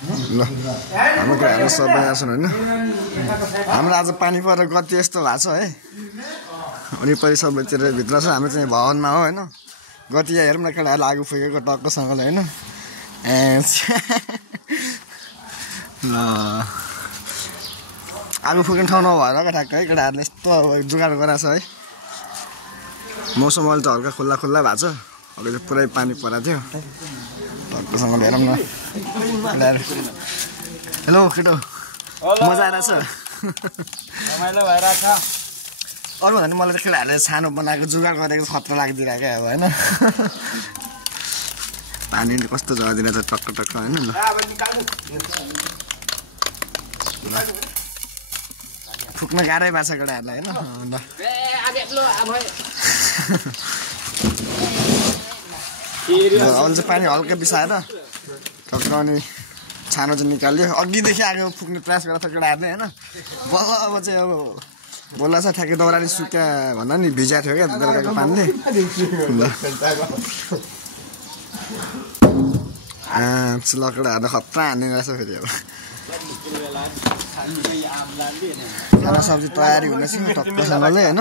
ल हाम्रो केटाहरू सबै यहाँ छन् होइन हाम्रो आज पानी परेर गति यस्तो भएको छ है वरिपरि सबैतिर भित्र छ हाम्रो चाहिँ भवनमा हो होइन गति यहाँ हेरौँ न केटाहरू आगो फुकेको टक्कसँगले होइन ल आगो फुक्ने ठाउँ नभएर क्या ठ्याक्कै है केटाहरूले यस्तो अब जुगाड गराएको छ है मौसम अहिले त हल्का खुल्ला खुल्ला भएको छ अघि त पुरै पानी परेको थियो टक्कसँगले हेरौँ न केटाहरू हेलो केटो मजा आइरहेछ रमाइलो भइरहेछ अरू भन्दा मलाई त केटाहरूले सानो बनाएको जुगाड गरेको खतरा लागिदिरहेको क्या अब होइन पानीले कस्तो झरिदिरहेछ टक्क टक्क होइन ल फुक्न गाह्रै भएको छ केटाहरूलाई होइन अहिले चाहिँ पानी हल्का बिसाएर टक्क अनि छानो चाहिँ निकाल्यो अघिदेखि आगो फुक्ने प्रयास गरेको छ केटाहरूले होइन बल्ल अब चाहिँ अब बोल्ला छ ठ्याक्कै दौराले सुक्या भन्दा नि भिजाएको थियो क्या बेलुकाको पानीले ल केटाहरू खतरा हान्ने रहेछ फेरि अब खाना सब्जी तयारी हुँदैछ टक्कसँगले होइन